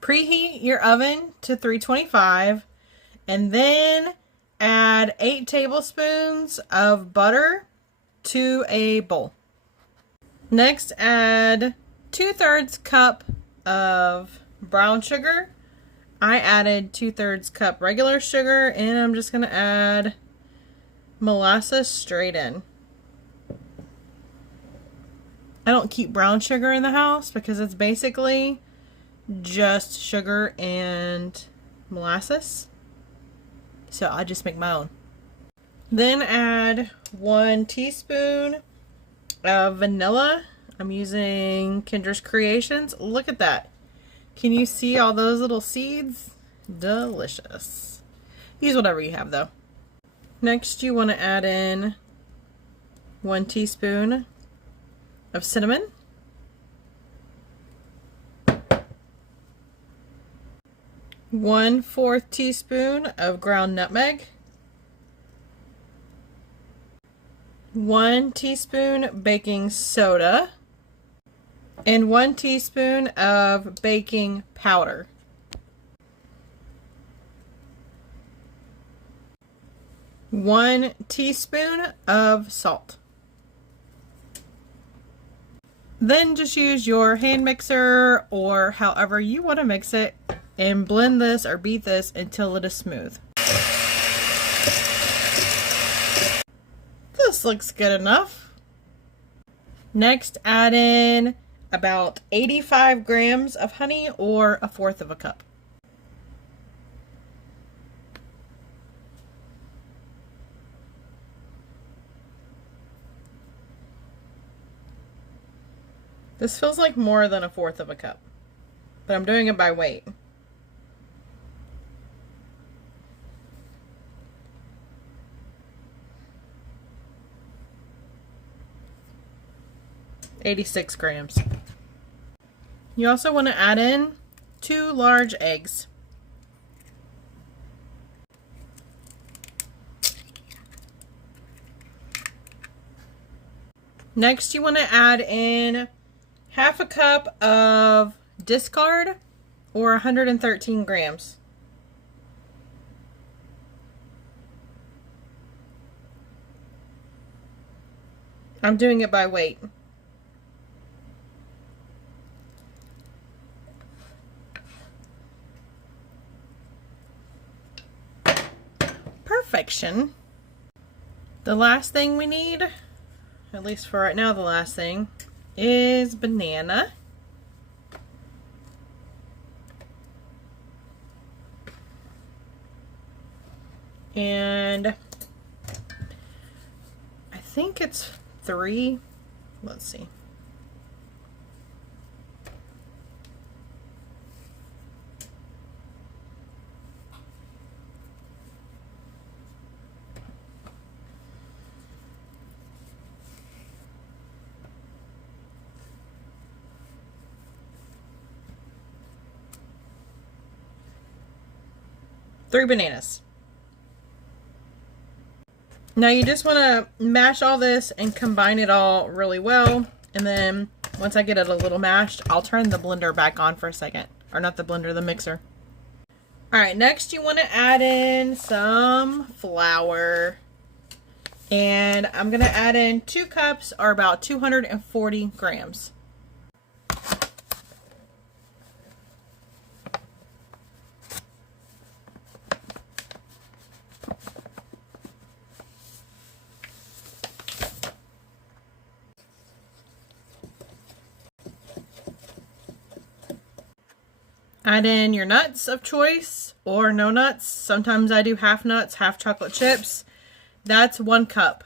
Preheat your oven to 325 and then add 8 tablespoons of butter to a bowl. Next, add 2/3 cup of brown sugar. I added 2/3 cup regular sugar, and I'm just going to add molasses straight in. I don't keep brown sugar in the house because it's basically just sugar and molasses. So I just make my own. Then add 1 teaspoon of vanilla. I'm using Kendra's Creations. Look at that. Can you see all those little seeds? Delicious. Use whatever you have though. Next you want to add in 1 teaspoon of cinnamon. 1/4 teaspoon of ground nutmeg. 1 teaspoon baking soda. And 1 teaspoon of baking powder. One teaspoon of salt. Then just use your hand mixer or however you want to mix it and blend this or beat this until it is smooth. This looks good enough. Next, add in about 85 grams of honey or 1/4 of a cup. This feels like more than 1/4 of a cup, but I'm doing it by weight. $86 grams. You also want to add in 2 large eggs. Next, you want to add in 1/2 cup of discard or 113 grams. I'm doing it by weight. Perfection. The last thing we need, at least for right now, the last thing is banana. And I think it's 3. Let's see. Three bananas. Now you just want to mash all this and combine it all really well. And then once I get it a little mashed, I'll turn the blender back on for a second. Or not the blender, the mixer. Alright, next you want to add in some flour. And I'm going to add in 2 cups or about 240 grams. Add in your nuts of choice or no nuts. Sometimes I do half nuts, half chocolate chips. That's 1 cup.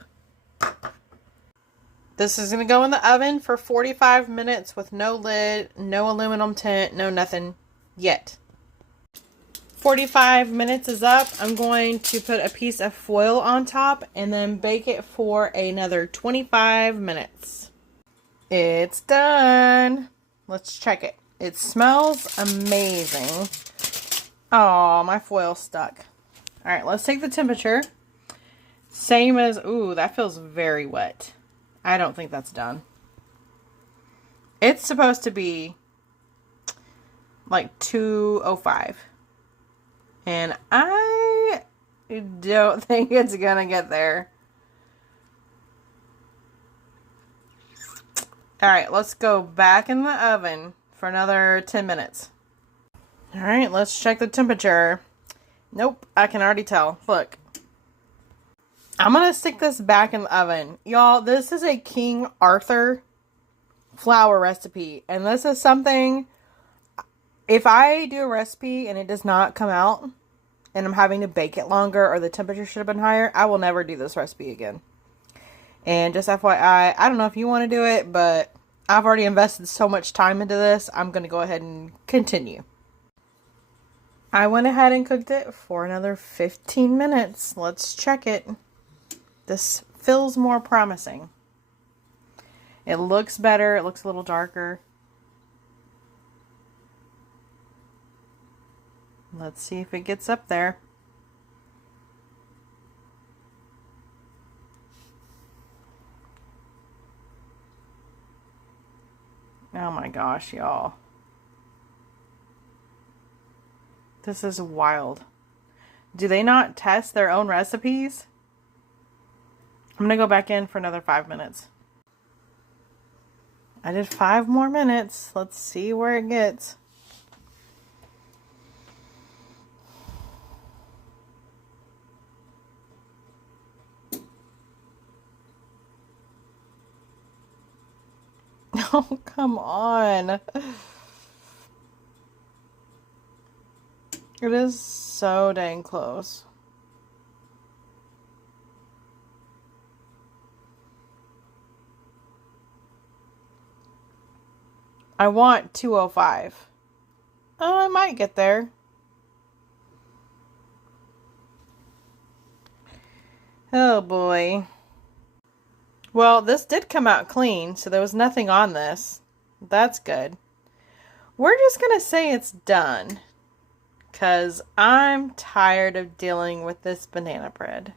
This is going to go in the oven for 45 minutes with no lid, no aluminum tint, no nothing yet. 45 minutes is up. I'm going to put a piece of foil on top and then bake it for another 25 minutes. It's done. Let's check it. It smells amazing. Oh, my foil's stuck. Alright, let's take the temperature. Same as, ooh, that feels very wet. I don't think that's done. It's supposed to be like 205. And I don't think it's gonna get there. Alright, let's go back in the oven for another 10 minutes. Alright, let's check the temperature. Nope, I can already tell. Look. I'm gonna stick this back in the oven. Y'all, this is a King Arthur flour recipe. And this is something, if I do a recipe and it does not come out and I'm having to bake it longer or the temperature should have been higher, I will never do this recipe again. And just FYI, I don't know if you want to do it, but I've already invested so much time into this. I'm going to go ahead and continue. I went ahead and cooked it for another 15 minutes. Let's check it. This feels more promising. It looks better. It looks a little darker. Let's see if it gets up there. Oh my gosh, y'all. This is wild. Do they not test their own recipes? I'm gonna go back in for another 5 minutes. I did 5 more minutes. Let's see where it gets. Oh, come on. It is so dang close. I want 205. Oh, I might get there. Oh boy. Well, this did come out clean, so there was nothing on this. That's good. We're just gonna say it's done, because I'm tired of dealing with this banana bread.